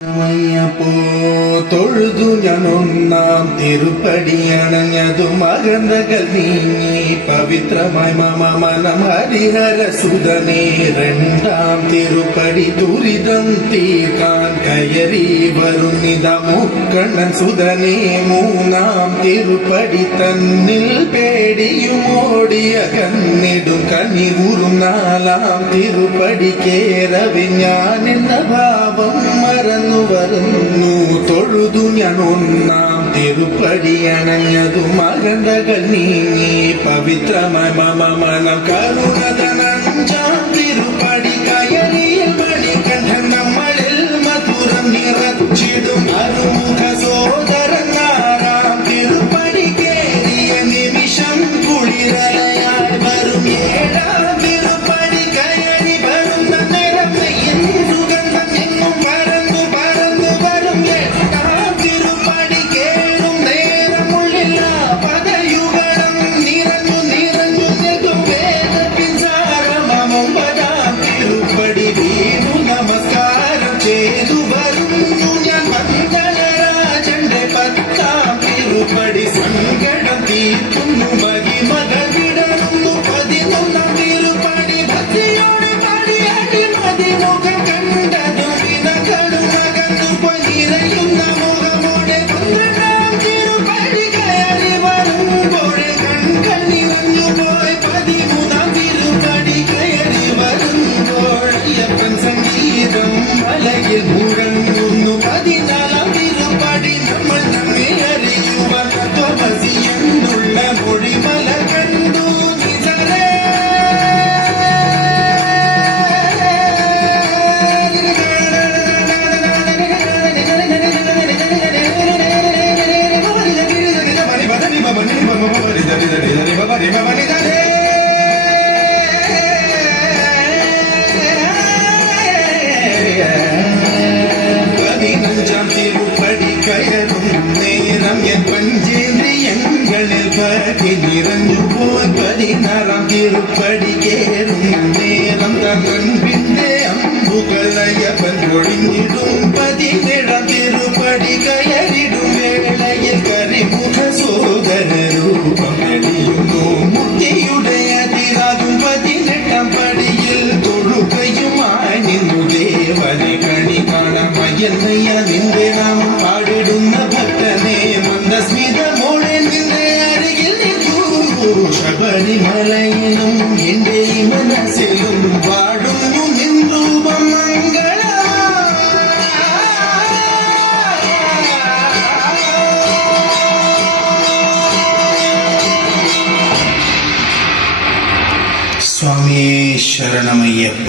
പ്പോ തൊഴുതു ഞാനൊന്നാം തിരുപ്പടിയണഞ്ഞതു മകന്തകൾ നീങ്ങി പവിത്രമായി മമ മനം ഹരിഹരസുതനേ രണ്ടാം തിരുപ്പടി ദുരിതം തീർക്കാൻ കയറി വരുന്നിത മുക്കണ്ണൻ സുതനേ മൂന്നാം തിരുപ്പടി തന്നിൽ പേടിയും ഓടിയ കണ്ണിടും കനികൂറും നാലാം തിരുപ്പടി കേരവി ഞാൻ എന്ന ഭാവം മറന്നു വരുന്നു തൊഴുതു ഞാൻ ഒന്നാം തിരുപ്പടിയണഞ്ഞതു മകന്തകൾ നീങ്ങി പവിത്രമായി മമ മനം കരുണതനഞ്ചാം തിരുപ്പടി കയറിയ മണികണ്ഠൻ നമ്മളിൽ മധുരം നിറച്ചിടും അരുമുഖ സോദരൻ ആറാം തിരുപ്പടി കേറിയ നിമിഷം കുളിരലയായി വരും ഏഴാം തിരുപ്പടി കയറി വരുന്ന നേരം സുഗന്ധം എങ്ങും പരന്നു പരന്നു വരും എട്ടാം തിരുപ്പടി കേറും നേരമുള്ളില്ല പദയുഗളം നിറഞ്ഞു നിറഞ്ഞു നെടും വേദപ്പിൻ സാരമം ഒമ്പതാം തിരുപ്പടി വീണു നമസ്കാരം ചെയ്തു വരുന്നു ഞാൻ മണ്ഡലരാജന്റെ പത്താം തിരുപ്പടി സങ്കടം തീർക്കുന്നു മഹിമകൾ വിടരുന്നു പതിനൊന്നാം തിരുപ്പടി ഭക്തിയോടെ പടിയടി മതിമുഖം കണ്ടതും വിനകളും അകന്നു പൊനിറയുന്ന മുഖമോടെ പന്ത്രണ്ടാം തിരുപ്പടി കയറി വരുമ്പോഴേ കൺകൾ നിറഞ്ഞു പോയി പതിമൂന്നാം തിരുപ്പടി കയറി വരുമ്പോൾ അയ്യപ്പൻ സംഗീതം മലയിൽ മുഴങ്ങുന്നു പതിനാലാം തിരുപ്പടി നമ്മൾ നമ്മെ അറിയുവാൻ തത്വമസി എന്നുള്ള മൊഴിമല കണ്ടു നിസരേ പതിനഞ്ചാം തിരുപ്പടി കയറും നേരം എൻ പഞ്ചേന്ദ്രിയങ്ങളിൽ പതി നിറഞ്ഞു പോയി പതിനാറാം തിരുപ്പടി കേറും നേരം തന്നൻപിന്റെ അമ്പുകളയപ്പൻ ഒഴിഞ്ഞിടും പതിനേഴാം തിരുപ്പടി കയറിടും വേളയിൽ കരിമുഖ സോദര രൂപം തെളിയുന്നു മുക്തിയുടെ അതിരാകും പതിനെട്ടാം പടിയിൽ തൊഴുകയുമായി നിന്നു ദേവനെ കണി കാണാൻ മയ്യന്നയ്യ നിന്റെ നാമം പാടിടുന്ന ഭക്തനെ മന്ദസ്മിതമോടെ നിന്റെ അരികിൽ നിൽക്കൂ ശബരിമലയിലും എന്റെ മനസ്സിലും പാടുന്നു നിൻ രൂപം സ്വാമിയേ ശരണമയ്യപ്പ.